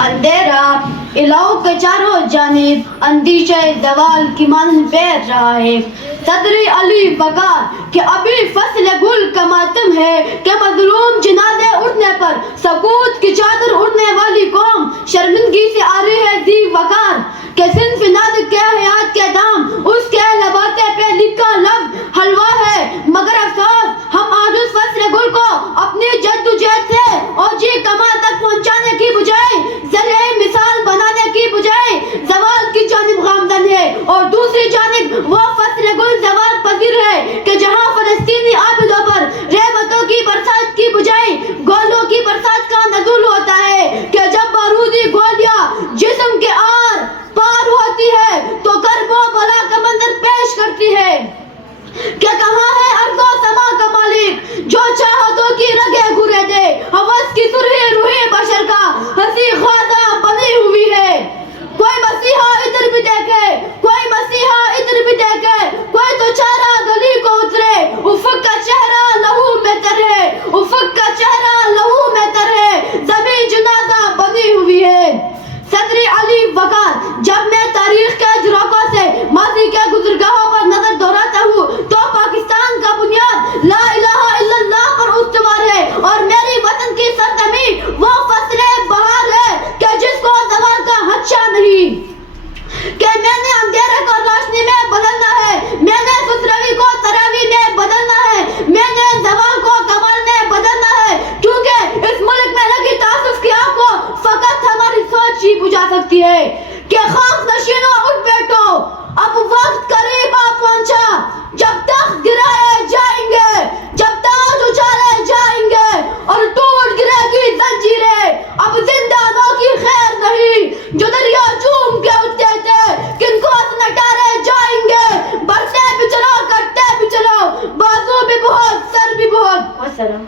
اندھیرا علاقوں کے چاروں جانب اندیشہ زوال کی مانند پھیر رہا ہے. صدر علی وقار کہ ابھی فصل گل کا ماتم ہے کہ مظلوم جنازے اٹھنے پر سکوت کی چادر اڑنے والی قوم شرمندگی سے آ رہی ہے. ذی وقار کہ صنف نازک کے حیات کے دام اس کے لباتے پہ لکھا لفظ حلوہ ہے مگر افسوس ہم آج اس فصل گل کو اپنی جدوجہد سے اور جی کمال تک پہنچانے کی بجائے ذریعہ مثال بنانے کی بجائے زوال کی جانب گامزن ہے. اور دوسری جانب وہ فصل گل زوال پذیر ہے کہ جہاں فلسطینی عابدوں پر رحمتوں کی برسات کی بجائے گولوں کی برسات کا نزول ہوتا ہے کہ جب بارودی گولیاں جسم کے آر پار ہوتی ہے تو کرب و بلا کا منظر پیش کرتی ہے. کہ کہاں ہے ارض و سما کا مالک جو چاہتوں کی رگیں گھرے دے ہوس کی سرخی روحی بشر کا ہنسی خوازہ بنی ہوئی ہے. کوئی مسیحا ادھر بھی دیکھے کوئی مسیحا ادھر بھی دیکھے کوئی تو چارہ گلی کو اترے افق کا چہرہ لہو میں ترے افق کا چہرہ لہو میں ترے زمین جنازہ بنی ہوئی ہے. صدر علی وقار جب میں تاریخ کے جھروکوں سے ماضی کے گزرگاہوں پر نظر دوڑاتا ہوں تو پاکستان کا بنیاد لا الہ الا اللہ پر استوار ہے اور میری وطن کی سرزمین وہ فصل بہار ہے کہ جس کو زوال کا خدشہ نہیں. کہ میں نے اندھیرے کو روشنی میں بدلنا ہے میں نے خسروی کو تراوی میں بدلنا ہے میں نے زوال کو کمال میں بدلنا ہے کیونکہ اس ملک میں لگی تعصب کی آگ کو فقط ہماری سوچ ہی بجھا سکتی ہے. کہ خاک نشینوں اٹھ بیٹھو اب وقت قریب آ پہنچا جب تخت گرائے جائیں گے جب تاج اچھالے جائیں گے اور ٹوٹ گرے گی زنجیریں اب زندانوں کی خیر نہیں جو دریا چوم کے اٹھتے تھے کن کو نٹارے جائیں گے بڑھتے بھی چلو کرتے بھی چلو بازو بھی بہت سر بھی بہت. والسلام.